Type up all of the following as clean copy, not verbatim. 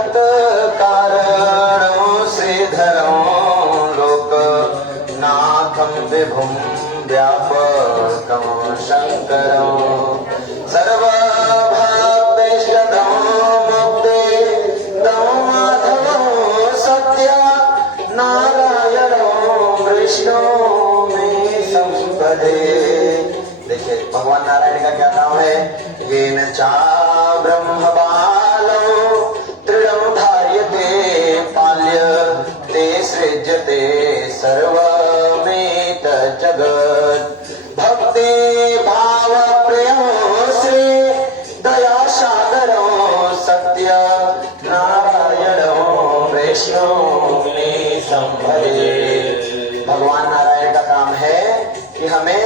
जगत कारणं श्रीधरं लोकनाथं विभुं व्यापकं शङ्करं सर्वभावेशदं मुक्तिदं माधवं सत्य नारायणं विष्णु मे संपदे। देखिए भगवान नारायण का क्या नाम है? येन चा ब्रह्म बालो दृढ़ं धार्यते पाल्य ते सृज्यते सर्वमेत जगत् भक्ति भाव प्रियं श्री दया सागरं सत्य नारायणं वैष्णो मे संभजे। भगवान नारायण का काम है कि हमें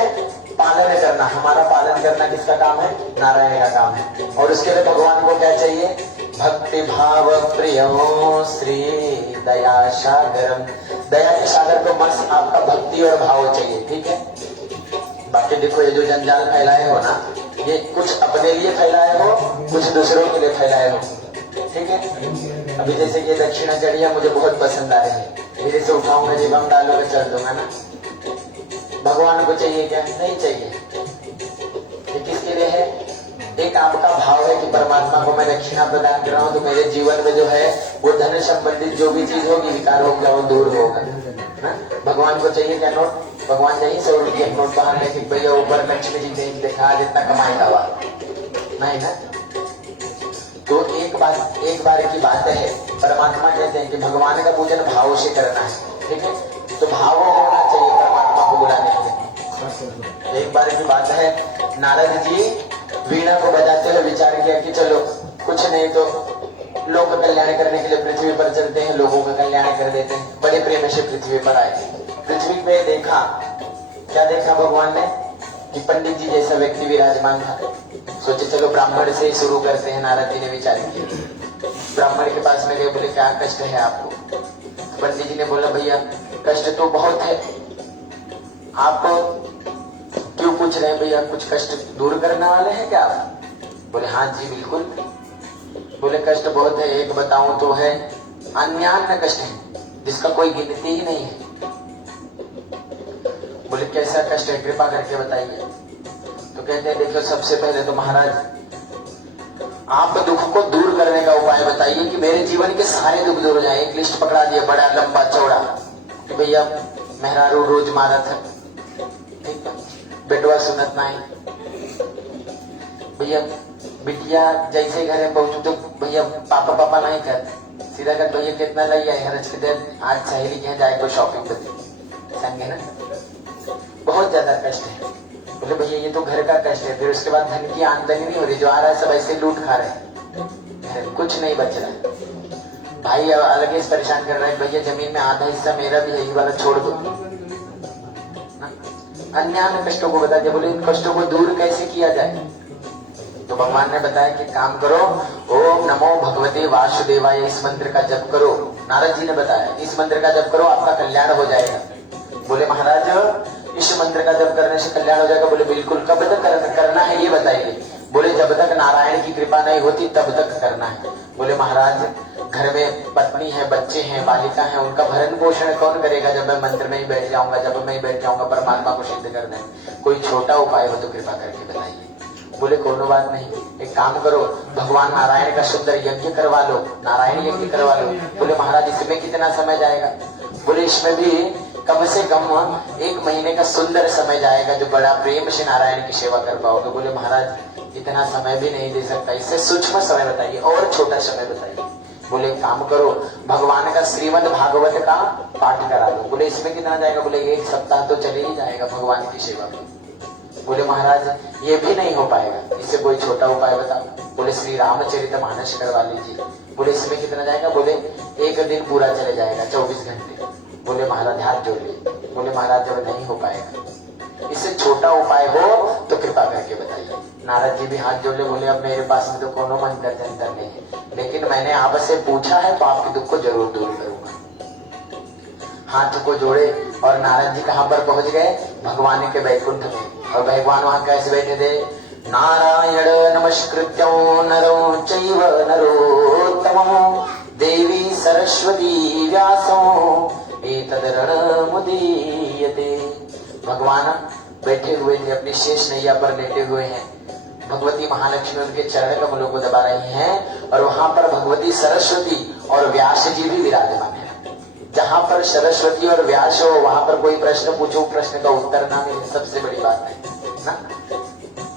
पालन करना, हमारा पालन करना किसका काम है? नारायण का काम है। और उसके लिए भगवान को क्या चाहिए? भक्ति भाव प्रियो श्री दया सागरम। दया के सागर को बस आपका भक्ति और भाव चाहिए, ठीक है। बाकी देखो ये जो जंजाल फैलाए हो ना, ये कुछ अपने लिए फैलाए हो, कुछ दूसरों के लिए फैलाए हो, ठीक है। अभी जैसे ये दक्षिणाचर्या मुझे बहुत पसंद आ रही है, धीरे से उठाऊंगा जी बम डालूंगा चल दूंगा ना। भगवान को चाहिए क्या? नहीं चाहिए। ये किसके लिए है? एक आपका भाव है कि परमात्मा को मैं दक्षिणा प्रदान कर रहा हूँ तो मेरे जीवन में जो है वो धन संबंधित जो भी चीज होगी, विकार होगा, वो दूर होगा। भगवान को चाहिए क्या नोट? भगवान चाहिए 100 रुपये नोट बाहर लेके भैया ऊपर लक्ष्मी जी देख देखा जितना कमाएगा हुआ नहीं ना। तो एक बार की बात है, परमात्मा कहते हैं कि भगवान का पूजन भाव से करना है, ठीक है। तो भाव होना चाहिए परमात्मा को बुलाने के लिए। एक बार की बात है, नारद जी वीणा को बजाते हुए विचार किया कि चलो कुछ नहीं तो लोक कल्याण करने के लिए पृथ्वी पर चलते हैं, लोगों का कल्याण कर देते हैं। बड़े प्रेम से पृथ्वी पर आए। पृथ्वी पे देखा, क्या देखा भगवान ने? कि पंडित जी जैसा व्यक्ति विराजमान था। सोचे चलो ब्राह्मण से ही शुरू करते हैं। नारद जी ने विचार किया, ब्राह्मण के पास में गए, बोले क्या कष्ट है आपको? पंडित जी ने बोला भैया कष्ट तो बहुत है, आप क्यों पूछ रहे हैं भैया? कुछ कष्ट दूर करने वाले हैं क्या आप? बोले हाँ जी बिल्कुल। बोले कष्ट बहुत है, एक बताऊं तो है अन्यान्य कष्ट है जिसका कोई गिनती ही नहीं है। बोले कैसा कष्ट है, कृपा करके बताइए। तो कहते हैं देखो सबसे पहले तो महाराज आप दुख को दूर करने का उपाय बताइए कि मेरे जीवन के सारे दुख दूर हो जाए। एक लिस्ट पकड़ा दिया बड़ा लंबा चौड़ा कि भैया मेहरारू रोज मारत है, ठीक है, बेटवा सुनत नहीं, भैया बिटिया जैसे घर में पहुंचू तो भैया पापा नहीं कर, सीधा कर भैया कितना लग आए हरज के दिन आज सहेली के जाए कोई शॉपिंग पे संगे ना। बहुत ज्यादा कष्ट है। बोले भैया ये तो घर का कष्ट है, फिर उसके बाद धन की आमदनी नहीं हो रही, जो आ रहा है सब ऐसे लूट खा रहे हैं, कुछ नहीं बच रहा है। भाई अलग ही परेशान कर रहे हैं, भैया जमीन में आधा हिस्सा मेरा भी है, ये वाला छोड़ दो। अन्य कष्टों को बता दिया। बोले इन कष्टों को दूर कैसे किया जाए? तो भगवान ने बताया कि काम करो, ओम नमो भगवते वासुदेवाय, इस मंत्र का जप करो। नारद जी ने बताया इस मंत्र का जप करो आपका कल्याण हो जाएगा। बोले महाराज इस मंत्र का जप करने से कल्याण हो जाएगा? बोले बिल्कुल। कब तक करना है ये बताइए? बोले जब तक नारायण की कृपा नहीं होती तब तक करना है। बोले महाराज घर में पत्नी है, बच्चे हैं, बालिका है, उनका भरण पोषण कौन करेगा जब मैं मंत्र में ही बैठ जाऊंगा, जब मैं ही बैठ जाऊंगा परमात्मा को सिद्ध करने? कोई छोटा उपाय हो तो कृपा करके बताइए। बोले कोनो बात नहीं, एक काम करो भगवान नारायण का सुंदर यज्ञ करवा लो, नारायण यज्ञ करवा लो। बोले महाराज इसमें कितना समय जाएगा? बोले इसमें भी कम से कम 1 महीने का सुंदर समय जाएगा जो बड़ा प्रेम से नारायण की सेवा कर पाओगे। बोले महाराज इतना समय भी नहीं दे सकता, इससे सूक्ष्म समय बताइए और छोटा समय बताइए। बोले काम करो भगवान का श्रीमद् भागवत का पाठ करा लो। बोले इसमें कितना जाएगा? बोले 1 सप्ताह तो चले ही जाएगा भगवान की सेवा में। बोले महाराज ये भी नहीं हो पाएगा, इससे कोई छोटा उपाय बताओ। बोले श्री रामचरितमानस करवा लीजिए। बोले इसमें कितना जाएगा? बोले 1 दिन पूरा चले जाएगा, 24 घंटे। बोले महाराज हाथ जोड़ लिए। बोले महाराज जब नहीं हो पाएगा, इससे छोटा उपाय हो तो कृपा करके बताइए। नारद जी भी हाथ जोड़ ले। बोले अब मेरे पास में तो कोनो मंत्र जंतर नहीं है, लेकिन मैंने आपसे पूछा है तो आपके दुख को जरूर दूर करूंगा। हाथ को जोड़े और नारद जी कहां पर पहुंच गए? भगवान के वैकुंठ में। और भगवान वहां कैसे बैठे थे? नारायण नमस्कृत्यो नरो चैव नरोत्तमं देवी सरस्वती व्यासो एतदरणमुदीयते। भगवान बैठे हुए थे, अपनी शेष नैया पर लेटे हुए हैं। भगवती महालक्ष्मी उनके चरण कमलों को दबा रही हैं और वहां पर भगवती सरस्वती और व्यास जी भी विराजमान है। जहां पर सरस्वती और व्यास हो वहां पर कोई प्रश्न पूछो, प्रश्न का उत्तर ना मिले, सबसे बड़ी बात है ना।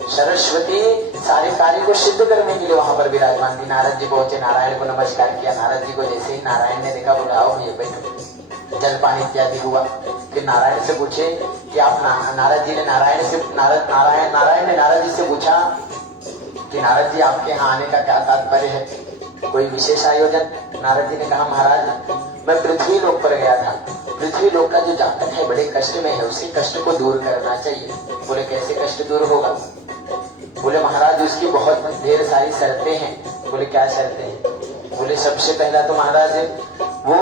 सरस्वती सारे कार्य को सिद्ध करने के लिए वहां पर विराजमान थी। नारद जी पहुंचे, नारायण को नमस्कार किया। नारद जी को जैसे ही नारायण ने देखा, बोला आओ ये बैठो। जलपान इत्यादि हुआ। फिर नारायण से पूछे कि आप नारद जी ने नारायण ने नारद जी से पूछा कि नारद जी आपके यहाँ आने का क्या तात्पर्य है, कोई विशेष आयोजन। नारद जी ने कहा महाराज मैं पृथ्वी लोक पर गया था, पृथ्वी लोक का जो जातक है बड़े कष्ट में है, उसी कष्ट को दूर करना चाहिए। बोले कैसे कष्ट दूर होगा? बोले महाराज उसकी बहुत ढेर सारी शर्तें हैं। बोले क्या शर्तें हैं? बोले सबसे पहला तो महाराज वो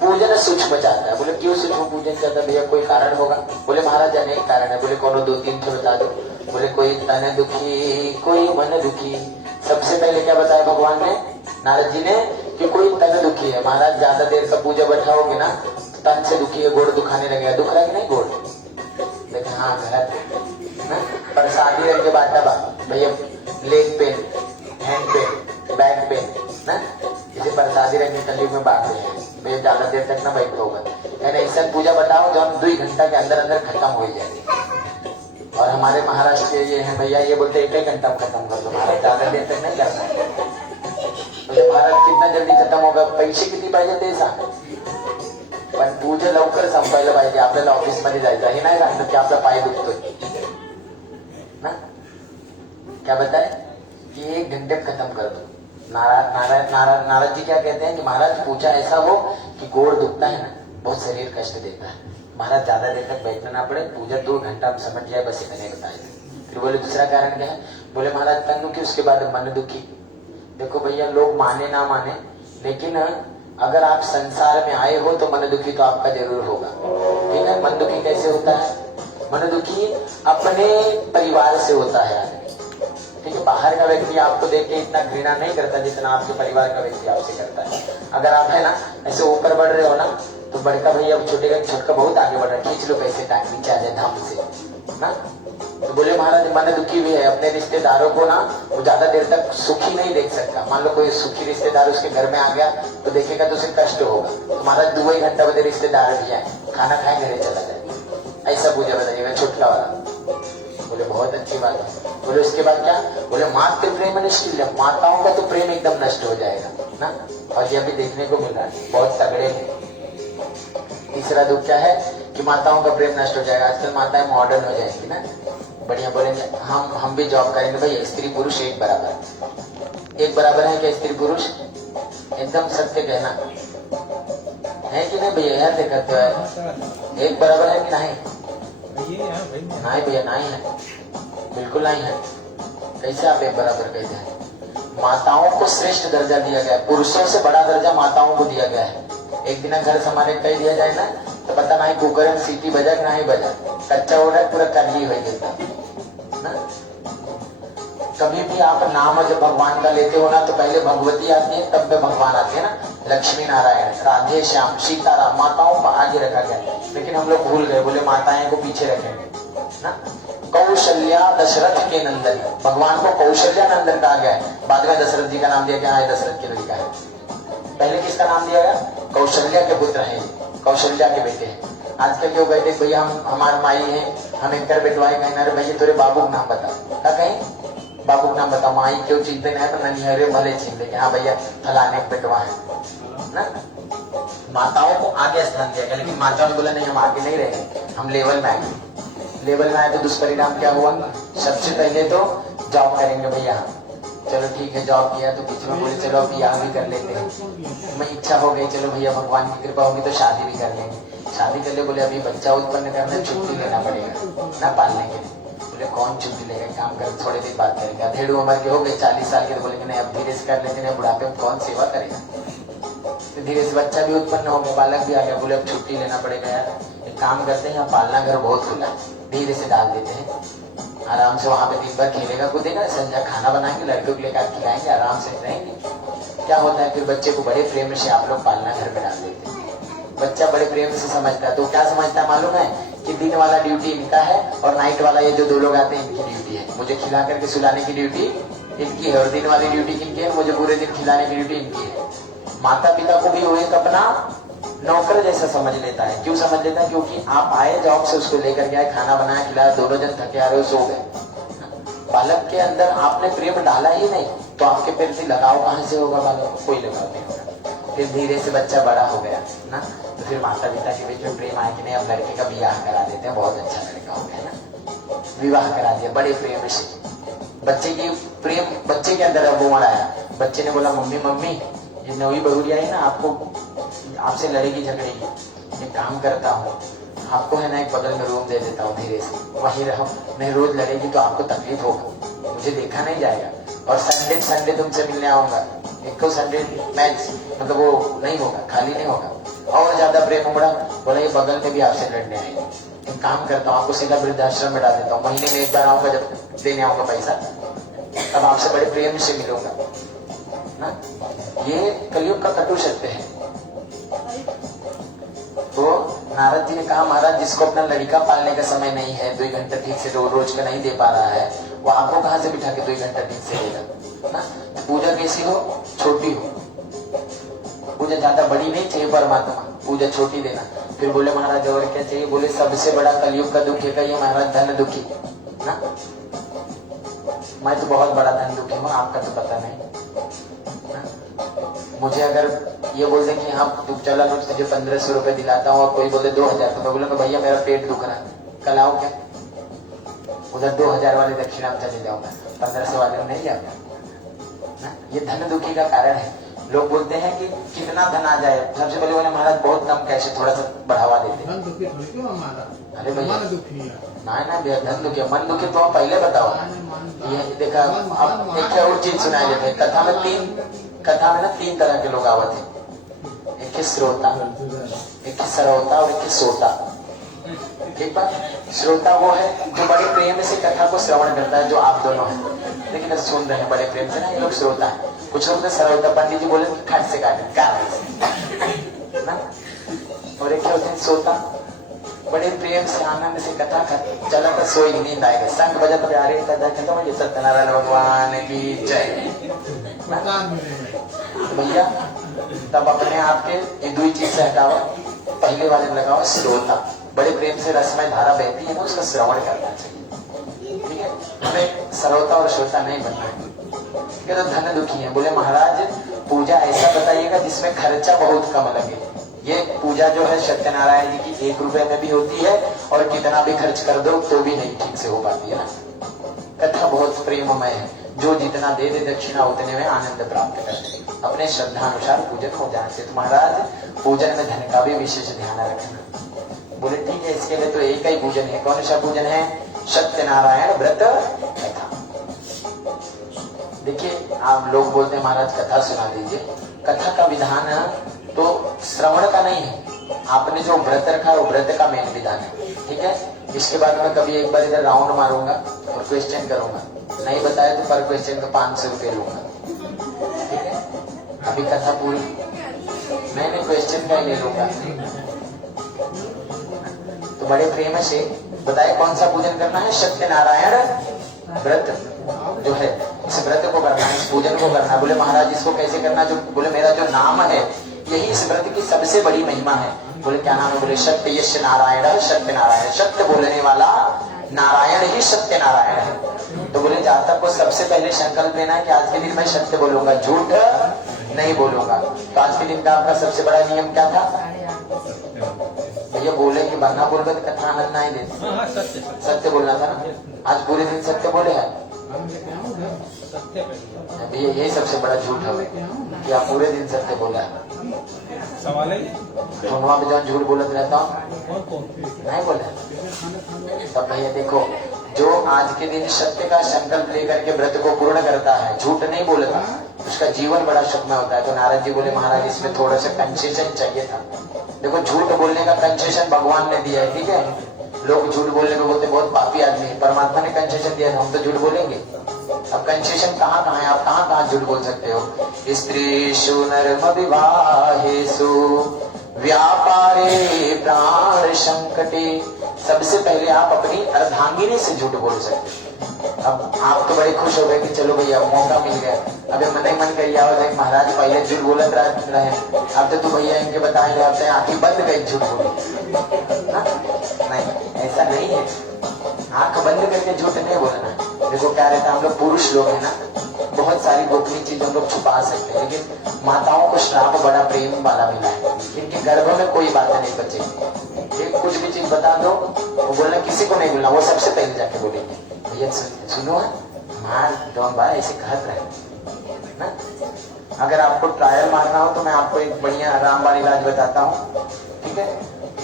पूजन सूक्ष्म चाहता है। बोले क्यों सूक्ष्म पूजन चाहता है भैया, कोई कारण होगा? बोले महाराज अनेक कारण है। बोले कौन? 2-3 तो बता दो। बोले कोई तन दुखी, कोई मन दुखी। सबसे पहले क्या बताया भगवान ने, नारद जी ने, कि कोई तन दुखी है। महाराज ज्यादा देर का पूजा बैठाओगे ना, तन से दुखी है, गोड़ दुखाने लगेगा। दुख रहा है कि नहीं गोड़? देखे हाँ घर पर शादी रंग के बाटा बा भैया, leg pain, hand pain, back pain ना, इसे प्रसादी रंग के कलयुग में बांट रहे हैं भैया, ज्यादा देर तक ना बैठ होगा। यानी ऐसा पूजा बताओ जो हम 2 घंटा के अंदर अंदर खत्म हो जाए। और हमारे महाराष्ट्र ये है भैया, ये बोलते 1 घंटा में खत्म कर दो महाराज, ज्यादा देर तक नहीं करना। म्हणजे महाराज कितना जल्दी खत्म होगा, पैसे किती पाहिजे ते सांग, पण पूजा लवकर संपायला पाहिजे। आपल्याला ऑफिस मध्ये जायचं हे नाही सांगत की आपला पाय दुखतोय ना, क्या बताए कि 1 घंटे में खत्म कर दो। नारद जी क्या कहते हैं कि महाराज पूजा ऐसा हो कि गोड़ दुखता है ना, बहुत शरीर कष्ट देता है, महाराज ज्यादा देर तक बैठना ना पड़े, पूजा 2 घंटा में समझ जाए, बस इतने बताए। फिर बोले दूसरा कारण क्या है? बोले महाराज तन दुखी, उसके बाद मन दुखी। देखो भैया लोग माने ना माने, लेकिन अगर आप संसार में आए हो तो मन दुखी तो आपका जरूर होगा। ठीक है, मन दुखी कैसे होता है? मन दुखी अपने परिवार से होता है आदमी। ठीक है, बाहर का व्यक्ति आपको देख के इतना घृणा नहीं करता जितना आपके परिवार का व्यक्ति आपसे करता है। अगर आप है ना ऐसे ऊपर बढ़ रहे हो ना, तो बड़का भैया छोटका बहुत आगे बढ़ रहा है, खींच लो पैसे टाइम नीचे आ जाए धाम से ना। तो बोले महाराज मन दुखी भी है, अपने रिश्तेदारों को ना वो ज्यादा देर तक सुखी नहीं देख सकता। मान लो कोई सुखी रिश्तेदार उसके घर में आ गया तो देखेगा तो उसे कष्ट होगा। तो महाराज 2 घंटा बजे रिश्तेदार भी आए, खाना खाए घरे चला जाए, ऐसा पूजा बताइएगा छोटका वाला। बोले बहुत अच्छी बात है। बोले उसके बाद क्या? बोले मातृ प्रेम निष्ठिल्य, माताओं का तो प्रेम एकदम नष्ट हो जाएगा ना, और ये अभी देखने को मिल रहा है, बहुत तगड़े हैं। तीसरा दुख क्या है कि माताओं का प्रेम नष्ट हो जाएगा। आजकल माताएं मॉडर्न हो जाएंगी ना, बढ़िया बोलेंगे हम भी जॉब करेंगे भैया, स्त्री पुरुष एक बराबर है क्या? स्त्री पुरुष एकदम सत्य कहना है कि नहीं भैया? यार देखते हो एक बराबर है कि नहीं? नहीं भैया नहीं है, बिल्कुल नहीं है। कैसे आप एक बराबर कहते हैं? माताओं को श्रेष्ठ दर्जा दिया गया है, पुरुषों से बड़ा दर्जा माताओं को दिया गया है। एक दिन घर संभाले कह दिया जाए ना तो पता नहीं कुकर में सीटी बजा कि नहीं बजा, कच्चा हो रहा है पूरा करली हो जाता ना। कभी भी आप नाम जब भगवान का लेते हो ना तो पहले भगवती आती है, तब भगवान आते हैं ना। लक्ष्मी नारायण, राधे श्याम, सीताराम, माताओं को आगे रखा गया, लेकिन हम लोग भूल गए, बोले माताएं को पीछे रखेंगे ना। कौशल्या दशरथ के नंदन, भगवान को कौशल्या नंदन कहा गया है, बाद में दशरथ जी का नाम दिया गया है, दशरथ के लिखा है। पहले किसका नाम दिया गया? कौशल्या के पुत्र हैं, कौशल्या के बेटे हैं। आजकल क्यों कहते भैया हम हमारे माई है, हम इनकर बेटवाए कहीं ना, भैया तेरे बाबू का नाम बता, क्या कहीं बाबू का नाम बताओ। माई क्यों चिंते नहीं तो ननिहरे भले छीन लेंगे, हाँ भैया फलाने बेटवा है ना। माताओं को आगे स्थान दिया गया, लेकिन माताओं ने बोला नहीं हम आगे नहीं रहेंगे, हम लेवल में आए। लेवल में आए तो दुष्परिणाम क्या हुआ? सबसे पहले तो जॉब करेंगे भैया, चलो ठीक है जॉब किया तो बीच में बोले चलो अब ब्याह भी कर लेते हैं। मैं इच्छा हो गई चलो भैया भगवान की कृपा होगी तो शादी भी कर लेंगे। शादी कर ले, बोले अभी बच्चा उत्पन्न करने छुट्टी लेना पड़ेगा ना पालने के लिए। बोले कौन छुट्टी लेगा, काम कर थोड़े दिन बात करेगा। 1.5 उम्र के हो गए, 40 साल के, तो बोले नहीं अब धीरे से कर लेते हैं, बुढ़ापे में कौन सेवा करेगा। तो धीरे से बच्चा भी उत्पन्न हो गया, बालक भी आ गया, बोले अब छुट्टी लेना पड़ेगा यार, एक काम करते हैं यहाँ पालना घर बहुत खुला है, धीरे से डाल देते हैं, आराम से वहां पे दिन भर खेलेगा कूदेगा, संध्या खाना बनाएंगे, लड़कियों को लेकर खिलाएंगे, आराम से रहेंगे। क्या होता है फिर बच्चे को बड़े प्रेम से आप लोग पालना घर में डाल देते हैं। बच्चा बड़े प्रेम से समझता है, तो क्या समझता है मालूम है कि दिन वाला ड्यूटी इनका है और नाइट वाला ये जो 2 लोग आते हैं इनकी ड्यूटी है। मुझे खिला करके सुलाने की ड्यूटी इनकी है और दिन वाली ड्यूटी किनकी है, मुझे पूरे दिन खिलाने की ड्यूटी इनकी है। माता पिता को भी वो एक अपना नौकर जैसा समझ लेता है। क्यों समझ लेता है? क्योंकि आप आए जॉब से, उसको लेकर के आए, खाना बनाया खिलाया, दोनों जन थके आ रहे हो, सो गए। बालक के अंदर आपने प्रेम डाला ही नहीं तो आपके प्रति लगाव कहां से होगा? बालक को कोई लगाव नहीं होगा। फिर धीरे से बच्चा बड़ा हो गया ना, तो फिर माता पिता के बीच में प्रेम आया कि नहीं, अब लड़के का विवाह करा देते हैं, बहुत अच्छा लड़का हो गया ना, विवाह करा दिया बड़े प्रेम से। बच्चे की प्रेम, बच्चे के अंदर अब उमड़ आया। बच्चे ने बोला मम्मी मम्मी ये नवी बहुरिया है ना, आपसे लड़ेगी झगड़ेगी, एक काम करता हूँ, आपको है ना एक बगल में रूम दे देता हूँ, धीरे से वहीं रहो, नहीं रोज लड़ेगी तो आपको तकलीफ होगा, मुझे देखा नहीं जाएगा, और संडे संडे तुमसे मिलने आऊंगा, एक तो संडे मैच मतलब वो नहीं होगा, खाली नहीं होगा। और ज्यादा प्रेम उमड़ा, बोला ये बगल में भी आपसे लड़ने आएंगे, एक काम करता हूँ आपको सीधा वृद्धाश्रम में डाल देता हूँ, महीने में एक बार आऊंगा, जब देने आऊंगा पैसा तब आपसे बड़े प्रेम से मिलूंगा ना। ये कलयुग का कटु सत्य है। तो नारद जी ने कहा महाराज जिसको अपना लड़का पालने का समय नहीं है, 2 घंटा ठीक से रोज का नहीं दे पा रहा है, वो आपको कहां से बिठा के 2 घंटा ठीक से देगा ना। पूजा कैसी हो? छोटी हो। पूजा ज्यादा बड़ी नहीं चाहिए परमात्मा, पूजा छोटी देना। फिर बोले महाराज और क्या चाहिए? बोले सबसे बड़ा कलयुग का दुख है ये महाराज धन दुखी ना। मैं तो बहुत बड़ा धन दुखी हूँ, आपका तो पता नहीं ना? मुझे अगर ये बोल दे कि हाँ तू चला मैं तुझे 1500 रुपए दिलाता हूँ, और कोई बोले 2000, तो मैं बोलूंगा भैया मेरा पेट दुख रहा है, कल आओ क्या? उधर 2000 वाले दक्षिणा में चले जाऊंगा, 1500 वाले में नहीं जाऊंगा ना। ये धन दुखी का कारण है। लोग बोलते हैं कि कितना धन आ जाए, सबसे पहले बोले महाराज बहुत कम कैसे, थोड़ा सा बढ़ावा देते। अरे भैया ना भैया धन दुखी, मन दुखी तो आप पहले बताओ। ये देखा, अब एक और चीज सुनाई देते हैं कथा में ना 3 तरह के लोग आवत है, एक है श्रोता, एक है सरवता और एक है सोता। ठीक बात। श्रोता वो है जो बड़े प्रेम से कथा को श्रवण करता है, जो आप दोनों हैं, लेकिन सुन रहे हैं बड़े प्रेम से ना, ये लोग श्रोता है। कुछ लोग सरवता, पंडित जी बोले खट से काटे ना, और एक होते हैं सोता, बड़े प्रेम से आनंद से कथा चला तो सोई नींद आएगा, संग बजा तो प्यारे कथा खत्म हो, सत्यनारायण भगवान की जय। भैया तब अपने आप के ये 2 चीज से हटाओ, पहले वाले में लगाओ श्रोता, बड़े प्रेम से रसमय धारा बहती है ना, उसका श्रवण करना चाहिए। ठीक है, हमें श्रोता और श्रोता नहीं बनना है। ठीक है, तो धन दुखी है। बोले महाराज पूजा ऐसा बताइएगा जिसमें खर्चा बहुत कम लगे। ये पूजा जो है सत्यनारायण जी की 1 रुपए में भी होती है, और कितना भी खर्च कर दो तो भी नहीं ठीक से हो पाती है ना। कथा बहुत प्रेममय है, जो जितना दे दे दक्षिणा उतने में आनंद प्राप्त करते, अपने श्रद्धा अनुसार पूजन हो जाने से। तो महाराज पूजन में धन का भी विशेष ध्यान रखना। बोले ठीक है, इसके लिए तो एक ही पूजन है। कौन सा पूजन है? सत्यनारायण व्रत कथा। देखिए आप लोग बोलते हैं महाराज कथा सुना दीजिए, कथा का विधान तो श्रवण का नहीं है, आपने जो व्रत रखा है वो व्रत का मेन विधान है। ठीक है, इसके बाद मैं कभी एक बार इधर राउंड मारूंगा और क्वेश्चन करूंगा, नहीं बताया तो पर क्वेश्चन का 500 रुपये लूंगा। ठीक है, अभी कथा पूरी मैंने क्वेश्चन का ही ले लूंगा। तो बड़े प्रेम से बताए कौन सा पूजन करना है? सत्यनारायण व्रत जो है, इस व्रत को करना है, इस पूजन को करना है। बोले महाराज इसको कैसे करना? जो बोले मेरा जो नाम है यही इस व्रत की सबसे बड़ी महिमा है। बोले क्या नाम है? बोले सत्य यश नारायण, सत्य नारायण, सत्य बोलने वाला नारायण ही सत्य नारायण है। तो बोले जहाँ तक को सबसे पहले संकल्प लेना है कि आज के दिन मैं सत्य बोलूंगा, झूठ नहीं बोलूंगा। तो आज के दिन का आपका सबसे बड़ा नियम क्या था? भैया बोले कि बना बोल गए तो कथा आनंद नहीं देते, सत्य बोलना था ना। आज पूरे दिन सत्य बोले हैं, यही सबसे बड़ा झूठ है कि आप पूरे दिन सत्य बोला है। सवाल है वहाँ पे जब झूठ बोलते रहता हूँ नहीं बोले, तब भैया देखो जो आज के दिन सत्य का संकल्प लेकर के व्रत को पूर्ण करता है, झूठ नहीं बोलता, उसका जीवन बड़ा सुखमय होता है। तो नारद जी बोले महाराज इसमें थोड़ा सा कंसेशन चाहिए था। देखो झूठ बोलने का कंसेशन भगवान ने दिया है। ठीक है, लोग झूठ बोलने को बोलते बहुत पापी आदमी है, परमात्मा ने कंसेशन दिया, हम तो झूठ बोलेंगे। अब कंसेशन कहाँ कहाँ है? आप कहाँ कहाँ झूठ बोल सकते हो? स्त्रीषु नर्म विवाहेषु व्यापारे प्राण संकटे। सबसे पहले आप अपनी अर्धांगिनी से झूठ बोल सकते। अब आप तो बड़े खुश हो गए कि चलो भैया मौका मिल गया। अबे मन ही मन करिए आवत महाराज पहले झूठ बोलत रहे, अब तो तू भैया इनके बताए जाते हैं आंखें बंद कर झूठ बोलो। नहीं, ऐसा नहीं है। आंख बंद करके झूठ नहीं बोलना। देखो क्या रहता है, हम लोग पुरुष लोग है ना, बहुत सारी गोपनीय चीज हम लोग छुपा सकते हैं, लेकिन माताओं को श्राप बड़ा प्रेम वाला मिला है। इनके गर्भ में कोई बात नहीं बचेगी। एक कुछ भी चीज बता दो, वो बोलना किसी को नहीं बोलना, वो सबसे पहले जाके बोलेंगे भैया सुनो मार डॉन भाई ऐसे कहत रहे ना। अगर आपको ट्रायल मारना हो तो मैं आपको एक बढ़िया रामबाण इलाज बताता हूँ, ठीक है।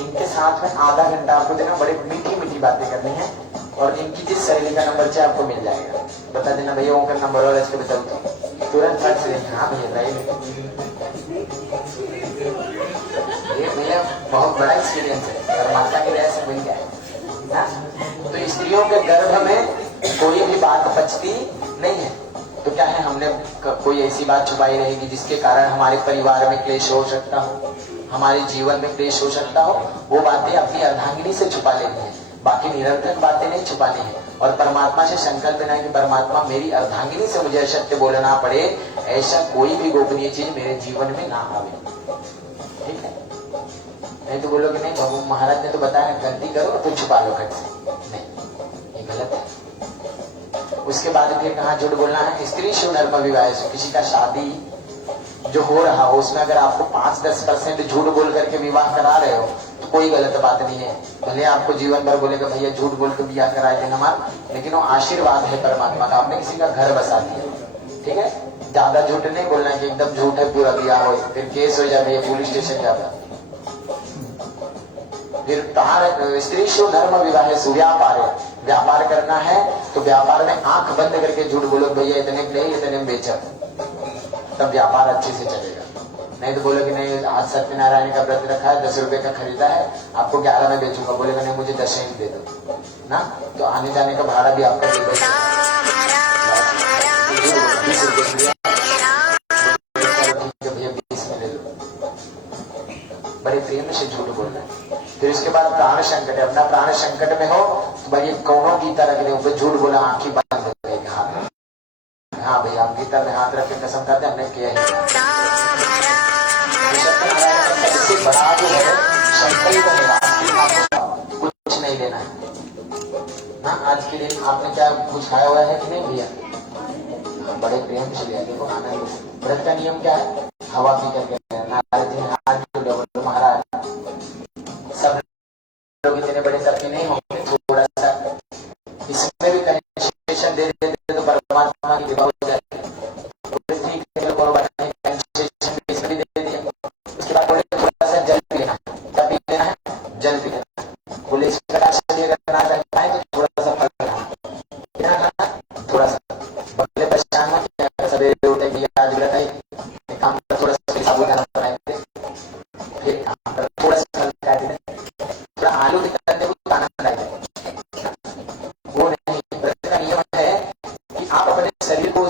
इनके साथ में आधा घंटा आपको देना, बड़ी मीठी मीठी बातें करनी है, और इनकी जिस सहेली का नंबर चाहिए आपको मिल जाएगा। बता देना भैया उनका नंबर और इसके बताओ तो तुरंत फट से देना। हाँ भैया ये भैया बहुत बड़ा एक्सपीरियंस है, और माता की वजह से मिल गया ना। तो स्त्रियों के गर्भ में कोई भी बात बचती नहीं है। तो क्या है, हमने कोई ऐसी बात छुपाई रहेगी जिसके कारण हमारे परिवार में क्लेश हो सकता हो, हमारे जीवन में क्लेश हो सकता हो, वो बातें अपनी अर्धांगिनी से छुपा लेनी है। बाकी निरर्थक बातें नहीं छुपानी है। और परमात्मा से संकल्प लेना है कि परमात्मा मेरी अर्धांगिनी से मुझे सत्य बोलना पड़े, ऐसा कोई भी गोपनीय चीज मेरे जीवन में ना आवे, ठीक है। नहीं तो बोलोगे नहीं बाबू महाराज ने तो बताया गलती करो तो छुपा लो खट से, नहीं, ये गलत है। उसके बाद फिर कहा झूठ बोलना है। स्त्री शु नर्म विवाह, किसी का शादी जो हो रहा हो उसमें अगर आपको 5-10% झूठ बोल करके विवाह करा रहे हो तो कोई गलत बात नहीं है। भले आपको जीवन भर बोलेगा भैया झूठ बोल के विवाह कराए थे हमारा, लेकिन वो आशीर्वाद है परमात्मा का, आपने किसी का घर बसा दिया, ठीक है। ज्यादा झूठ नहीं बोलना कि एकदम झूठ है पूरा विवाह हो, फिर केस हो जाए भैया पुलिस स्टेशन जाता। फिर कहा स्त्री शु धर्म विवाह व्यापार है, व्यापार करना है तो व्यापार में आंख बंद करके झूठ बोलो भैया इतने में नहीं इतने में बेचा, तब व्यापार अच्छे से चलेगा। नहीं तो बोलोगे नहीं आज सत्यनारायण का व्रत रखा है 10 रुपए का खरीदा है आपको 11 में बेचूंगा, बोलेगा नहीं मुझे 10 ही दे दो ना, तो आने जाने का भाड़ा भी आपका दे दो। भैया 20 में ले लो, बड़े प्रेम से झूठ बोलना है। फिर इसके बाद प्राण संकट है, अपना प्राण संकट में हो तो भाई कौनों गीता रख ले ऊपर झूठ बोला आंखी बंद हो गई हाथ। हाँ भैया हम गीता में हाथ रख के कसम खाते हमने किया ही। सबसे बड़ा जो है संकल्प है, कुछ नहीं लेना है ना। आज के दिन आपने क्या कुछ खाया हुआ है कि नहीं भैया? बड़े प्रेम से लिया। देखो आनंद व्रत का नियम क्या है, हवा पी करके महाराज सब लोग इतने बड़े करके नहीं होंगे, थोड़ा सा इसमें भी कंसेशन दे देते तो परमात्मा की कृपा हो जाएगी। ठीक है कंसेशन इसमें भी दे दिया। उसके बाद बोले थोड़ा सा जल पी लेना, क्या पी लेना है? जल पी लेना। बोले इस प्रकार से करना चाहता है तो थोड़ा सा फल खाना, थोड़ा सा बगले परेशान मत किया, सवेरे उठे कि आज व्रत है काम कर, थोड़ा सा साबुदाना बनाए थे, फिर काम कर थोड़ा सा फल खाए थे, थोड़ा आलू की तरह देखो आनंद आएगा। वो नहीं, व्रत का नियम है कि आप अपने शरीर को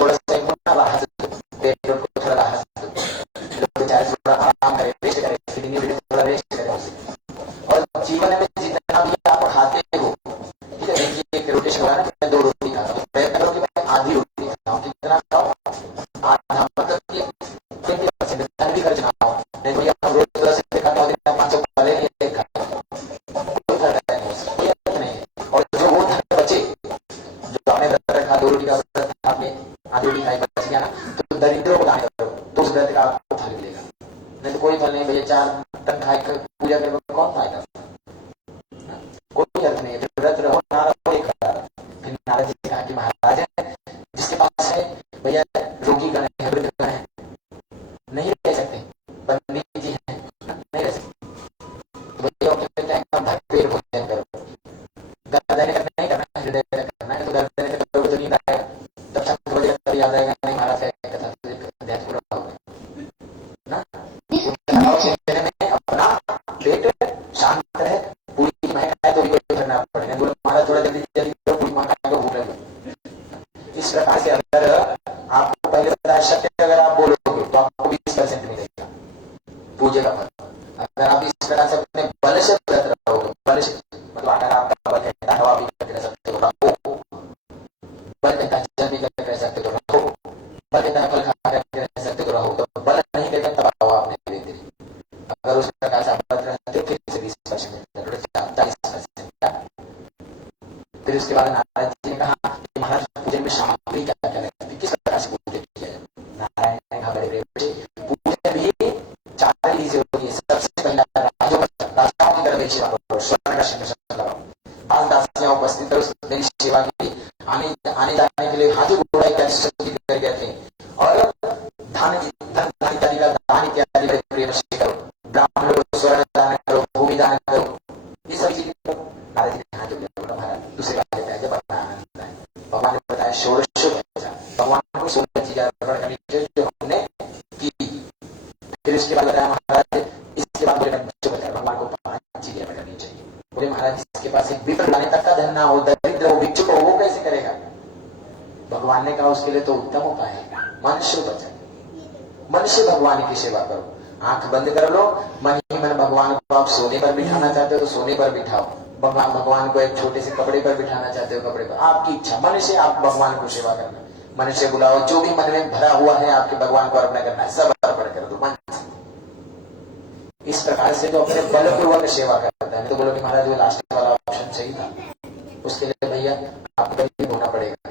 थोड़ा सा राहत दो, पेट को थोड़ा राहत दो, बेचारे थोड़ा आराम करें, रेस्ट करें, थोड़ा रेस्ट करें। और जीवन में जितना भी आप खाते हो, ठीक है, एक रोटेशन हो रहा है ना, मैं 2 रोटी खाता हूँ, प्रयत्न करो कि मैं आधी रोटी खाऊं, कितना खाओ आधा, मतलब कि 20% भी खर्च ना हो। नहीं भैया हम रोज 10 रुपये खाता हूँ 500 वाले नहीं खाता, कोई फर्क नहीं। और जो वो धन बचे, जो आपने व्रत रखा 2 रोटी का व्रत आपने आधी रोटी खाई बच गया ना, तो दरिद्रों को दान करो तो उस व्रत का आपको फल मिलेगा। नहीं तो कोई फल नहीं भैया, 4 टन खाए पूजा करने में कौन फायदा, कोई अर्थ नहीं है। व्रत रहो ना रहो एक हजार। फिर नारद जी ने कहा कि महाराज जिसके पास है भैया रोगी गण है, वृद्ध गण है, नहीं रह सकते, पंडित जी हैं नहीं रह सकते, भैया भरपेट भोजन करो। गर्दन नहीं करना, हृदय करना है, तो गर्दन से करोगे तो नींद आएगा, तब 7 बजे तक याद आएगा नहीं महाराज कथा अध्याय पूरा हो गया ना। अपना पेट शांत रहे, पूरी महंगा है तो भी कोई करना पड़ेगा, बोलो महाराज थोड़ा जल्दी जल्दी करो, पूरी महंगा को भूख लगे। इस प्रकार से अगर आप आपको पहले बताया सत्य अगर आप बोलोगे तो आपको 20% मिलेगा पूजे का फल। अगर आप इस प्रकार से अपने बल से व्रत रहोगे, बल से मतलब अगर आपका बल कहता है हवा भी करके रह सकते हो रहो, बल कहता है जल भी करके रह सकते हो रहो, बल कहता है फल खा करके रह सकते हो रहो, तो बल नहीं कहता तब आओ आपने धीरे धीरे। अगर उस प्रकार से आप व्रत रहते हो फिर से 20% 40%। फिर उसके बाद नारद जी ने कहा कि महाराज पूजन में सामग्री क्या क्या रहती, किस प्रकार से पूजन किया जाए। नारायण ने कहा बड़े पूजन भी 4 चीजें होती है। सबसे पहला राजाओं की तरह सेवा करो, स्वर्ण का सिंहासन लगाओ, दास दासियां उपस्थित करो, मेरी सेवा की आने जाने के लिए हाथी घोड़ा इत्यादि सब करके रखें, और धन इत्यादि का दान इत्यादि बड़े प्रेम से करो, ब्राह्मणों को स्वर्ण दान करो, भूमि दान करो, ये सभी चीजें करो। नारद जी ने हाथ जोड़ा महाराज दूसरी बात कहता है जब आनंद है। भगवान ने बताया षोडशो भगवान को 16 चीजें अर्पण करनी चाहिए जो हमने की। फिर इसके बाद बताया महाराज, इसके बाद बताया भगवान को 5 चीजें अर्पण करनी चाहिए। बोले महाराज जिसके पास एक विप्र लाने तक का धन ना हो, दरिद्र हो, भिक्षुक हो, वो कैसे करेगा। भगवान ने कहा उसके लिए तो उत्तम उपाय है मनुष्य बचन, मनुष्य भगवान की सेवा करो। आंख बंद कर लो, मन ही मन भगवान को आप सोने पर बिठाना चाहते हो तो सोने पर बिठाओ, भगवान को एक छोटे से कपड़े पर बिठाना चाहते हो कपड़े पर, आपकी इच्छा। मन से आप भगवान को सेवा करना, मन से बुलाओ, जो भी मन में भरा हुआ है आपके भगवान को अर्पण करना है, सब अर्पण कर दो मन से। इस प्रकार से जो अपने बलपूर्वक सेवा करता है। तो बोलो कि महाराज वो लास्ट वाला ऑप्शन सही था, उसके लिए भैया आपको गरीब होना पड़ेगा,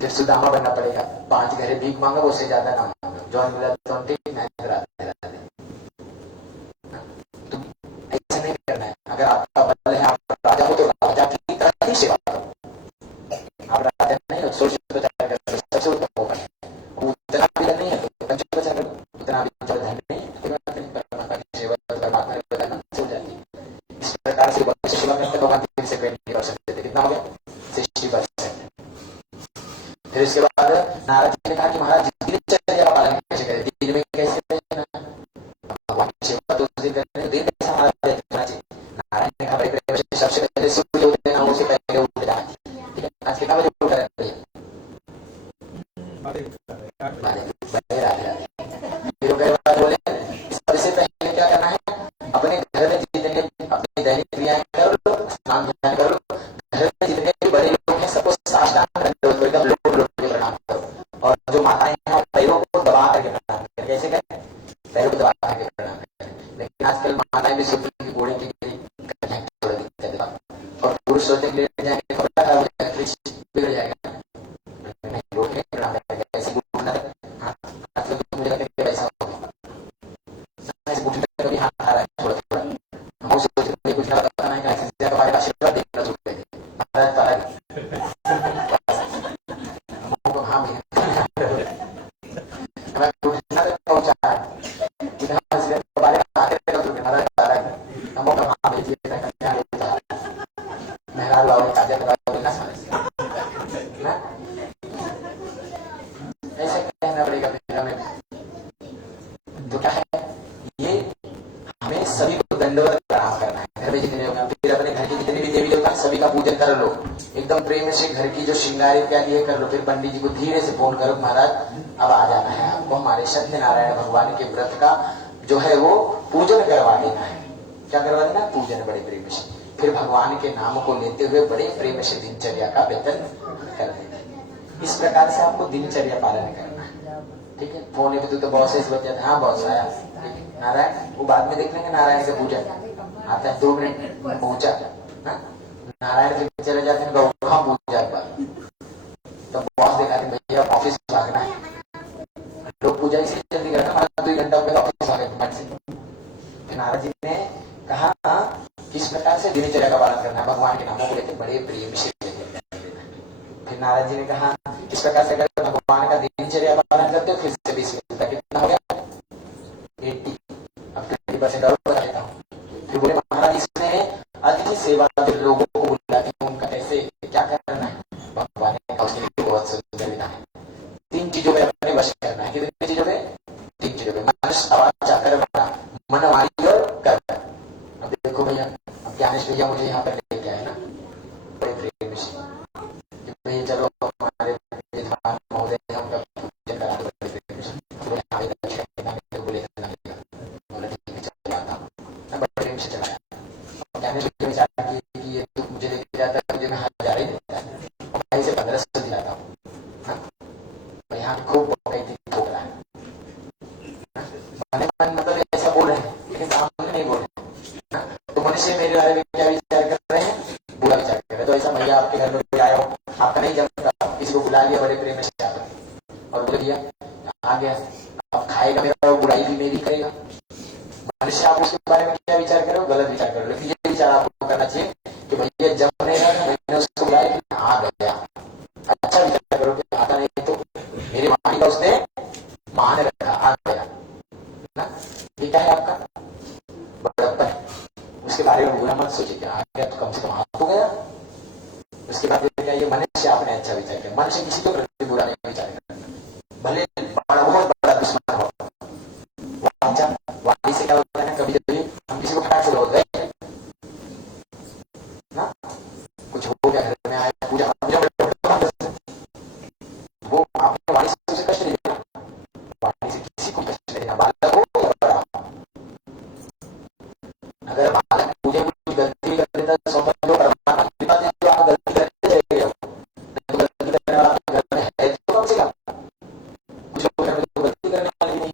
फिर सुदामा बनना पड़ेगा, 5 घरे भीख मांगा, उससे ज्यादा ना मांगा, जॉन मिला तो ठीक नहीं, तो ऐसा नहीं करना है। अगर आपका बल है, आप राजा हो तो राजा की तरह ही सेवा करो। आप राजा नहीं हो, सोच विचार कर सबसे उत्तम होगा, उतना भी नहीं है तो पंचोपचार करो, उतना भी धन नहीं इस प्रकार से सेवा करते भगवान 20% देते, कितना हो गया 60%। फिर इसके बाद नारद जी ने कहा कि महाराज दिनचर्या का पालन कैसे करें, दिन में कैसे रहना, भगवान की सेवा तो उस दिन करने, दिन में कैसा रहना चाहिए। नारायण ने कहा भाई प्रेम से सबसे पहले सूर्य उदय ना उससे पहले उठ जाना, ठीक है। आज कितना बजे उठ रहे हैं, बोले सबसे पहले क्या करना है, अपने घर में जितने अपनी दैनिक क्रियाएं कर लो, स्नान ध्यान कर लो, घर में जितने भी बड़े लोग हैं सबको साष्टांग दंडवत एकदम लोट के प्रणाम करो, और जो माताएं हैं पैरों को दबा करके प्रणाम करें। कैसे करें, पैरों को दबा करके प्रणाम करें। लेकिन आजकल माताएं भी सोचती है घोड़े के और पुरुष सोचते के लिए जाएंगे कपड़ा खराब हो जाएगा, बिगड़ जाएगा, नहीं लोट के प्रणाम करेंगे। ऐसे घूमना ऐसा कभी हाथ आ रहा है थोड़ा थोड़ा, हम सोच रहे कुछ ना पता नहीं कैसे हमारे आशीर्वाद देना शुरू कर देते महाराज तारा हमको हाँ मैं उठना तक पहुंचा है कि हमारे आगे महाराज तारा हमको हाँ भेजिए मेहरा लाओ ताजा लगा ना समझ ऐसे कहना पड़ेगा मेरा में। तो क्या है ये, हमें सभी को दंडवत प्रणाम करना है। घर में जितने लोग हैं, फिर अपने घर के जितने भी देवी देवता सभी का पूजन कर लो, एकदम प्रेम से घर की जो श्रृंगार इत्यादि है कर लो। फिर पंडित जी को धीरे से फोन करो, महाराज अब आ जाना है, आपको हमारे सत्यनारायण भगवान के व्रत का जो है वो पूजन करवा देना है। क्या करवा देना, पूजन बड़े प्रेम से। फिर भगवान के नाम को लेते हुए बड़े प्रेम से दिनचर्या का वेतन कर देना। इस प्रकार से आपको दिनचर्या पालन करना है, ठीक है। फोन पे तो बॉस से बच जाता है, हाँ बॉस आया, नारायण वो बाद में देख लेंगे, नारायण से पूजा आता है 2 मिनट में पहुंचा, नारायण से चले जाते हैं कहाँ पूजा एक बार, तो बॉस दिखाते भैया ऑफिस भागना है, लोग पूजा इसलिए जल्दी करना 2 घंटा ऑफिस आ गए। नारद जी ने कहा किस प्रकार से दिनचर्या का पालन करना है, भगवान के नामों को लेकर बड़े प्रेम से। फिर नारद जी ने कहा इस प्रकार से अगर भगवान का दिनचर्या का पालन करते हो फिर से 20 मिनट कितना हो गया 80, अब 20% और बता देता हूँ। फिर बोले महाराज इसमें अतिथि सेवा जो लोगों को बुलाते हैं उनका कैसे क्या करना है, भगवान ने कहा उसके लिए बहुत सुंदर विधान है। 3 चीजों में अपने वश करना है। कितनी चीजों में, 3 चीजों में, मनुष्य आवाज चाकर मनवाणी और कर्म। अब देखो भैया, अब ज्ञानेश भैया मुझे यहाँ पर लेके आए ना बड़े प्रेम से, चलो हमारे विद्वान महोदय उनका पूजन करा दो बड़े प्रेम से। बोले हाँ दक्षिणा देना है, तो बोले इतना लगेगा। बोला ठीक है चल जाता हूँ। मैं बड़े प्रेम से चला गया। कहने लगे विचार कि ये तो मुझे लेके जाता है, मुझे मैं 1000 ही देता है और भाई से 1500 दिलाता हूँ। यहाँ खूब ठोक रहा है। मन मतलब ऐसा बोल रहे हैं लेकिन सामने नहीं बोल रहे। तो मनुष्य मेरे बारे में क्या विचार कर रहे हैं? बुरा विचार कर रहे हैं। तो ऐसा भैया आपके घर में आया हो, आपका नहीं जमता, किसी को बुला लिया बड़े प्रेम से आकर और बोल दिया आ गया, अब खाएगा मेरा, बुराई भी मेरी करेगा। मनुष्य आप उसके बारे में क्या विचार करो? गलत विचार करो। लेकिन ये विचार आपको करना चाहिए कि भैया जब मैंने उसको बुलाया आ गया। अच्छा विचार करो कि आता नहीं तो मेरी वाणी का उसने मान रखा, आ गया ना। ये क्या है आपका बड़प्पन है। उसके बारे में बुरा मत सोचिए, आ गया तो कम से कम आ तो गया। उसके बाद क्या ये मनुष्य आपने अच्छा विचार किया। मनुष्य किसी के प्रति बुरा नहीं विचार करता, भले बहुत बड़ा दुश्मन हो। वाणी से क्या होता है, कभी कभी हम किसी को फटाक से बोल गए ना, कुछ हो गया घर में आया पूजा वो आपने वाणी से उसे कष्ट नहीं देना। वाणी से किसी को कष्ट नहीं देना, बालक हो या बड़ा हो। अगर बालक पूजा में गलती कर देता तो समझ लो परमात्मा की बात है, तो आप गलती करते जाइए। गलती करने वाला आपके घर में है तो कम से कम, कुछ लोग घर में तो गलती करने वाले नहीं,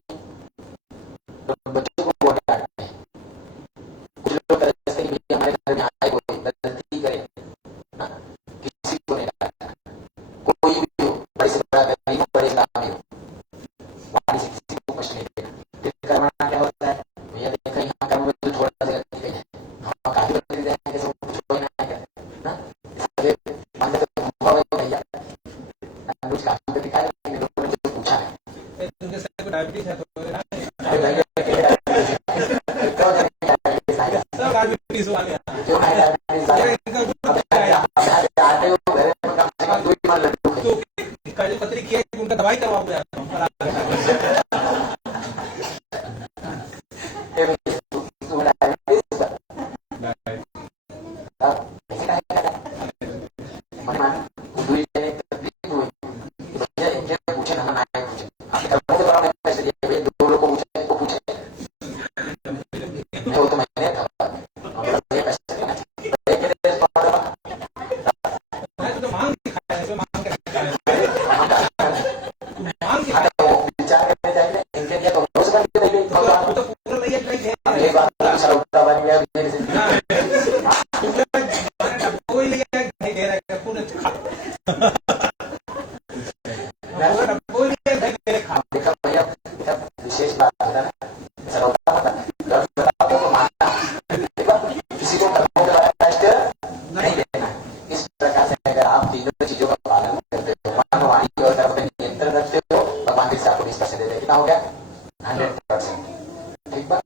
तो बच्चों को बहुत डांटते हैं। कुछ लोग तरह से हमारे घर में आए कोई गलती करे ना, किसी को नहीं डांटता। कोई भी हो, बड़े से बड़ा गरीब हो, बड़े से आदमी हो, वाणी से किसी को कष्ट नहीं देना। फिर कर्मणा क्या होता है, भैया देखा यहाँ कर्म में तो थोड़ा सा गलती गई है, हम काफी गलती देंगे कैसे कुछ हो ना है ना। इसलिए मान लो अनुभव है भैया कुछ काफी गलती का है, लोगों ने जो पूछा है तुमके साथ को डायबिटीज है तो सब डायबिटीज वाले जो है डायबिटीज आटे हो घर में कम से कम 2 ही लड्डू तो काली पत्री किया उनका दवाई करवाओगे विशेष बात होता है किसी को कष्ट नहीं देना। इस प्रकार से अगर आप तीनों चीजों का पालन करते हो, मन वाणी और कर्म पे नियंत्रण रखते हो, भगवान कृष्ण आपको 20% दे देगा। कितना हो गया? 100%। ठीक बात।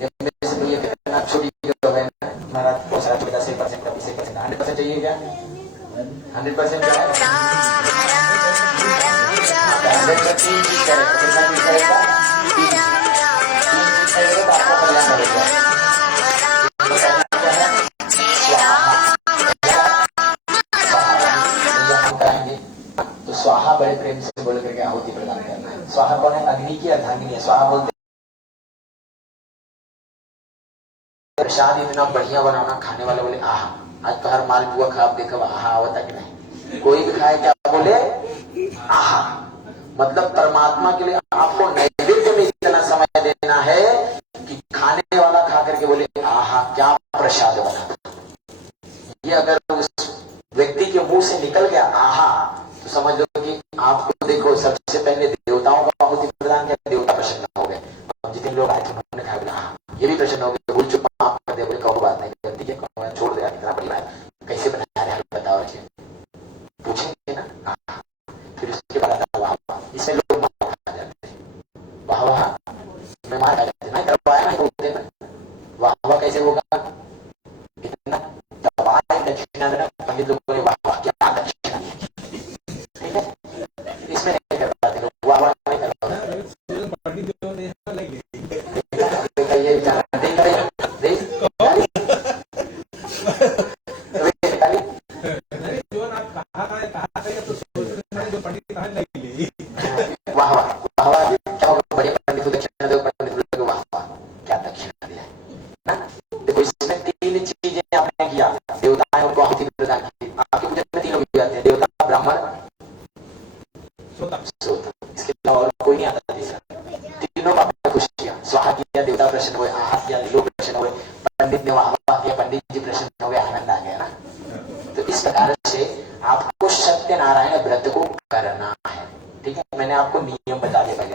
जब मेरे से ये कितना छोटी वीडियो है हमारा बहुत सारा छोटा 10% का 20% 100% चाहिए क्या? 100% क्या है? 100% तो स्वाहा बड़े प्रेम से बोल करके आहुति प्रदान करना है। स्वाहा कौन है? अग्नि की अर्धांगिनी है। स्वाहा बोलते प्रसाद इतना बढ़िया बनाना, खाने वाले बोले आहा आज तो हर मालपुआ खा, आप देखो आहा आवता कि नहीं। कोई भी खाए क्या बोले आहा, मतलब परमात्मा के लिए आपको नैवेद्य में इतना समय देना है कि खाने वाला खा करके बोले आहा क्या प्रसाद बना। ये अगर उस व्यक्ति के मुंह से निकल गया आहा, तो समझ लो कि आपको देखो सबसे पहले देवताओं का आहुति प्रदान किया, देवता प्रसन्न हो गए। अब जितने लोग आए थे उन्होंने कहा बोला ये भी प्रसन्न हो गए, भूल चुप माफ कर दे। बोले कहो बात नहीं, गलती है छोड़ दे, कितना बड़ी बात, कैसे बनाया रहे बताओ जी, पूछेंगे ना। फिर उसके बाद आता वाह वाह, इसमें लोग मार खा जाते हैं। वाह वाह मैं मार खा जाते नहीं करवाया नहीं बोलते ना, वाह वाह कैसे होगा? इतना दवाई दक्षिणा देना, पंडित लोग बोले वाह वाह क्या दक्षिणा, ठीक है इसमें नहीं कर पाते लोग, वाह वाह नहीं कर पाते। ये किया, देवता प्रसन्न हुए, हाथ किया, लोग प्रसन्न हुए, पंडित ने वाह किया, पंडित जी प्रसन्न हो गए, आनंद आ गया ना। तो इस प्रकार से आपको सत्यनारायण व्रत को करना है। ठीक है, मैंने आपको नियम बता दिया पहले।